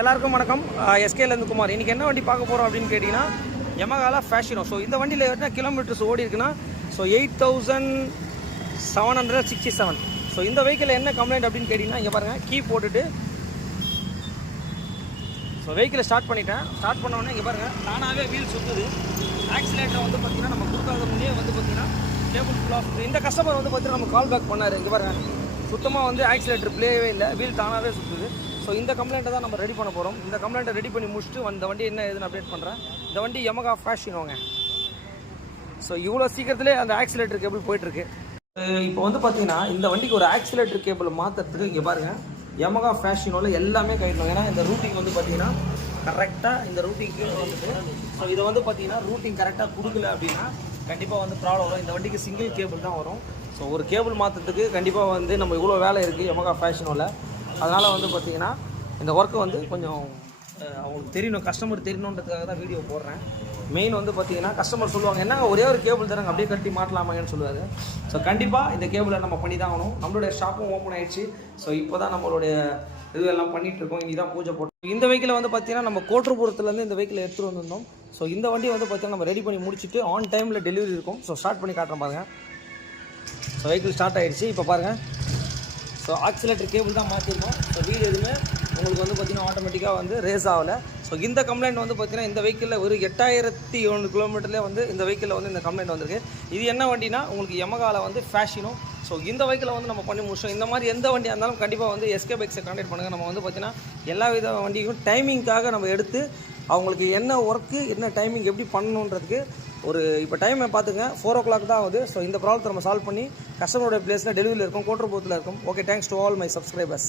எல்லாருக்கும் வணக்கம். எஸ்கேலேருந்து குமார். இன்றைக்கி என்ன வண்டி பார்க்க போகிறோம் அப்படின்னு கேட்டிங்கன்னா யமஹா ஃபேஷினோ. ஸோ இந்த வண்டியில் என்ன கிலோமீட்டர்ஸ் ஓடி இருக்குன்னா 8767. ஸோ இந்த வெஹிக்கிள் என்ன கம்ப்ளைண்ட் அப்படின்னு கேட்டிங்கன்னா இங்கே பாருங்கள், கீ போட்டுட்டு ஸோ வெஹிக்கிளை ஸ்டார்ட் பண்ணிட்டேன். ஸ்டார்ட் பண்ணோடனே இங்கே பாருங்கள், தானாகவே வீல் சுற்றுது. ஆக்சிலேட்டரை வந்து பார்த்திங்கன்னா நம்ம கொடுக்காத முன்னே வந்து பார்த்திங்கன்னா கேபிள் ஃபுல் ஆஃப். இந்த கஸ்டமர் வந்து பார்த்திங்கன்னா நம்ம கால் பேக் பண்ணார். இங்கே பாருங்கள், சுத்தமாக வந்து ஆக்சிலேட்டர் பிளேவே இல்லை, வீல் தானாகவே சுற்றுது. ஸோ இந்த கம்ப்ளைண்ட்டை தான் நம்ம ரெடி பண்ண போகிறோம். இந்த கம்ப்ளைண்ட்டை ரெடி பண்ணி முடிச்சுட்டு அந்த வண்டி என்ன ஏதுன்னு அப்டேட் பண்ணுறேன். இந்த வண்டி யமஹா ஃபேஷினோங்க. ஸோ இவ்வளோ சீக்கிரத்திலே அந்த ஆக்சிலேட்டர் கேபிள் போயிட்டுருக்கு. இப்போ வந்து பார்த்தீங்கன்னா இந்த வண்டிக்கு ஒரு ஆக்சிலேட்டர் கேபிள் மாற்றுறதுக்கு இங்கே பாருங்கள், யமஹா ஃபேஷினோவில் எல்லாமே கைடணும். ஏன்னா இந்த ரூட்டிங் வந்து பார்த்தீங்கன்னா கரெக்டாக இந்த ரூட்டிங் கீழே வந்துட்டு, ஸோ இதை வந்து பார்த்தீங்கன்னா ரூட்டிங் கரெக்டாக கொடுக்கல அப்படின்னா கண்டிப்பாக வந்து ப்ராப்ளம் வரும். இந்த வண்டிக்கு சிங்கிள் கேபிள் தான் வரும். ஸோ ஒரு கேபிள் மாற்றுறதுக்கு கண்டிப்பாக வந்து நம்ம இவ்வளோ வேலை இருக்குது யமஹா ஃபேஷினோவில். அதனால் வந்து பார்த்திங்கன்னா இந்த ஒர்க்கு வந்து கொஞ்சம் அவங்களுக்கு தெரியணும், கஸ்டமர் தெரியணுன்றதுக்காக தான் வீடியோ போடுறேன். மெயின் வந்து பார்த்திங்கன்னா கஸ்டமர் சொல்லுவாங்க, என்ன ஒரே ஒரு கேபிள் தராங்க அப்படியே கட்டி மாட்டலாமாங்கன்னு சொல்லுவார். ஸோ கண்டிப்பாக இந்த கேபிளை நம்ம பண்ணி தான் ஆகணும். நம்மளுடைய ஷாப்பும் ஓப்பன் ஆகிடுச்சு. ஸோ இப்போ தான் நம்மளுடைய இதுவெல்லாம் பண்ணிகிட்ருக்கோம். இனி தான் பூஜை போட்டோம். இந்த வெஹிக்கிளை வந்து பார்த்திங்கன்னா நம்ம கோட்டூர்புரத்துலேருந்து இந்த வெஹிக்கிளை எடுத்துகிட்டு வந்திருந்தோம். ஸோ இந்த வண்டி வந்து பார்த்திங்கன்னா நம்ம ரெடி பண்ணி முடிச்சுட்டு ஆன் டைமில் டெலிவரி இருக்கும். ஸோ ஸ்டார்ட் பண்ணி காட்டுறேன் பாருங்கள். ஸோ வெஹிக்கிள் ஸ்டார்ட் ஆகிடுச்சு. இப்போ பாருங்கள், ஸோ ஆக்சிலேட்டர் கேபிள் தான் மாற்றிருக்கோம். ஸோ வீடு எதுவுமே உங்களுக்கு வந்து பார்த்திங்கன்னா ஆட்டோமேட்டிக்காக வந்து ரேஸ் ஆகலை. ஸோ இந்த கம்ப்ளைண்ட் வந்து பார்த்திங்கன்னா இந்த வெஹிக்கிளில் ஒரு 8700 கிலோமீட்டர்லேயே வந்து இந்த வெஹிக்கிளில் வந்து இந்த கம்ப்ளைண்ட் வந்திருக்கு. இது என்ன வண்டினா உங்களுக்கு யமஹாவில் வந்து ஃபேஷினோ. ஸோ இந்த வெஹிக்கிளை வந்து நம்ம பண்ணி முடிச்சோம். இந்த மாதிரி எந்த வண்டியாக இருந்தாலும் கண்டிப்பாக வந்து எஸ்கே பைக்ஸை கான்டாக்ட் பண்ணுங்கள். நம்ம வந்து பார்த்திங்கன்னா எல்லா வித வண்டிக்கும் டைமிங்காக நம்ம எடுத்து அவங்களுக்கு என்ன ஒர்க்கு என்ன டைமிங் எப்படி பண்ணணுன்றதுக்கு ஒரு இப்போ டைமை பார்த்துங்க, 4 o'clock தான் ஆகுது. ஸோ இந்த ப்ராப்ளத்தை நம்ம சால்வ் பண்ணி கஸ்டமரோட பிளேஸில் டெலிவரியில் இருக்கும், கோட்டூர்புரத்தில் இருக்கும். Okay, thanks to all my subscribers.